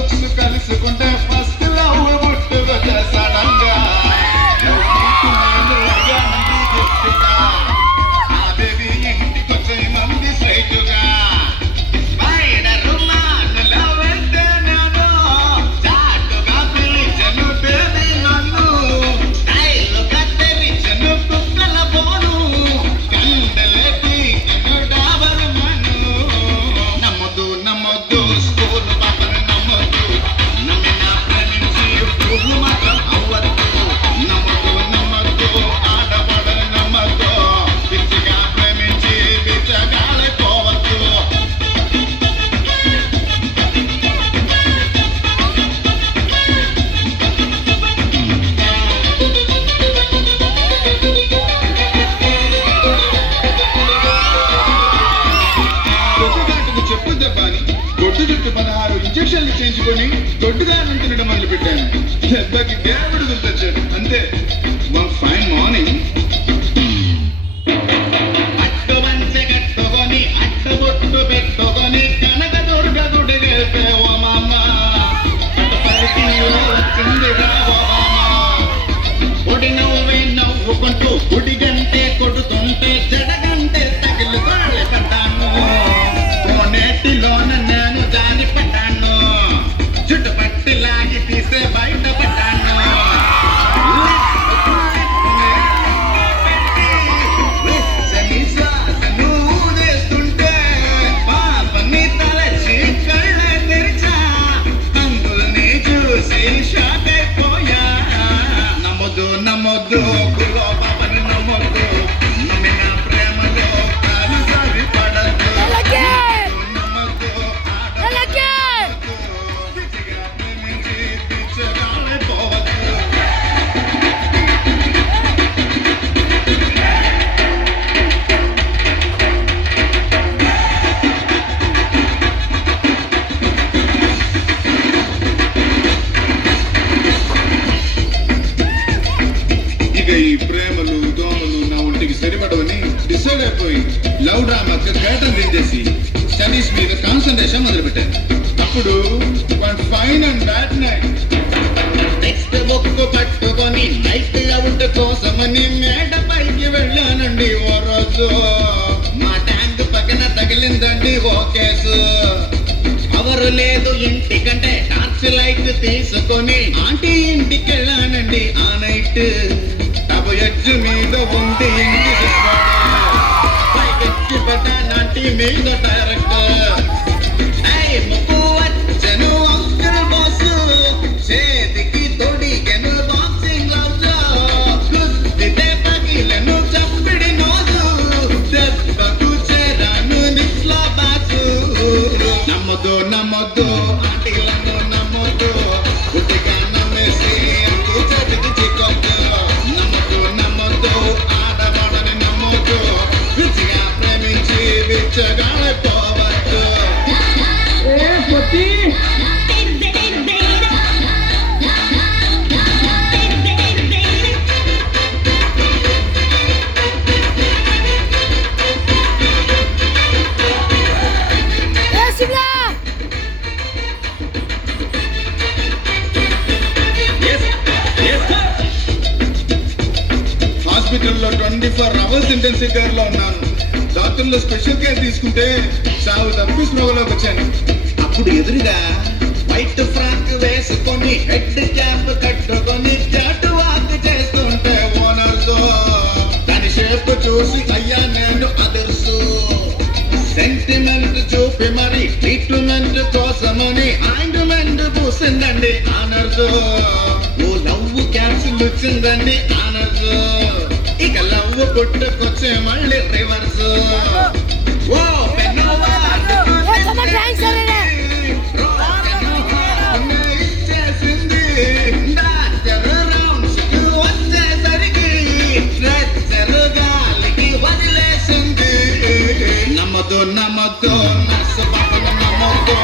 Looks కలుసుకుంటే first love పుట్టుకొచ్చే sudden గా ఆ baby ఇంటికొచ్చే మంది స్ట్రైట్గా ఇంజక్షన్లు చేయించుకొని దొడ్డుగా తినడం మొదలు పెట్టాను. దెబ్బకి దేవుడు గుర్తొచ్చాడు. అంతే. వన్ ఫైన్ మార్నింగ్ అట్టు మంచె కట్టుకొని అట్టు బొట్టు పెట్టుకొని కనక దుర్గ గుడి గెలిపేవో మామ వచ్చింది రావో పొడి నవ్వే నవ్వుకుంటూ గుడి గంటే కొడుతుంటే జడగంటే తగిలి కాళ్ళ పడ్డాను. కోనేటిలోన నేను జారి పడ్డాను. చుట్టుపట్టి లాగి తీసే బయట పడ్డాను. ఊదేస్తుంటే పాపని తలచి కళ్ళ తెరిచా అందుల్ని చూసి షాక్ అయిపోయా. నమ్మొద్దు నమ్మొద్దు గురో పాపని నమ్మొద్దు. నమ్మిన ప్రేమలో కాలు సరి పడద్దు. ఈ ప్రేమలు దోమలు నా ఒంటికి సరిపడవని డిసైడ్ అయిపోయి లవ్ డ్రామాకి కేటం తీసేసి స్టడీస్ మీద కాన్సన్ట్రేషన్ మొదలుపెట్టాను. అప్పుడు fine and bad night text book పట్టుకొని నైట్ అవుట్ కోసమని మేడ పైకి వెళ్ళానండి. ఓ రోజు మా ట్యాంక్ పక్కన తగిలిందండి ఓ కేసు. ఎవరు లేదు ఇంటికంటే టార్చ్ లైట్ తీసుకొని ఆంటీ ఇంటికి వెళ్ళానండి. ఆ నైట్ టబు ఎడ్జ్ మీద ఉంది ఇంటి పైకెచ్చి పెట్టానంటీ మీద డైరెక్ట్ ముక్కు వచ్చను అంకుల్ బాసు చేతికి తొడిగెను బాక్సింగ్ గ్లౌజ్ గుద్దితే పగిలను చప్పిడి నోజు దెబ్బకు చేరాను నిస్లా బాసు. నమ్మొద్దు నమ్మొద్దు ఆంటీలను నమ్మొద్దు. గుడ్డిగా నమ్మేసి అంటూ చేతికి చిక్కొద్దు. నమ్మొద్దు నమ్మొద్దు ఆడవాడని నమ్మొద్దు. రుచిగా ప్రేమించి విచ్చగాళ్ళ పోవద్దు. హాస్పిటల్లో 24 hours ఇంటెన్సివ్ కేర్ లో ఉన్నాను. డాక్టర్లు స్పెషల్ కేర్ తీసుకుంటే సాగు తప్పి స్లోలోకి వచ్చాను. అప్పుడు ఎదురుగా వైట్ ఫ్రాక్ వేసుకొని హెడ్ క్యాప్ కట్టుకొని చాటు వాక్ చేస్తుంటే ఓనర్స్ దాని షేప్ చూసి అయ్యా నేను అదర్సు సెంటిమెంట్ చూపి మరి ట్రీట్మెంట్ కోసమని ఆయింట్మెంట్ పూసిందండి ఆనర్స్. ఓ లవ్ క్యాప్సిల్ వచ్చిందండి ఆనర్స్. ఇక లవ్ పుట్టుకొచ్చే మళ్ళీ రివర్స్. ఓ పెన్నోవా ఇచ్చేసింది డాక్టర్ రౌండ్స్ వచ్చేసరికి స్ట్రెచ్చర్ గాలికి వదిలేసింది. నమ్మదు నమ్మదు నర్సు పాపను నమ్మదు.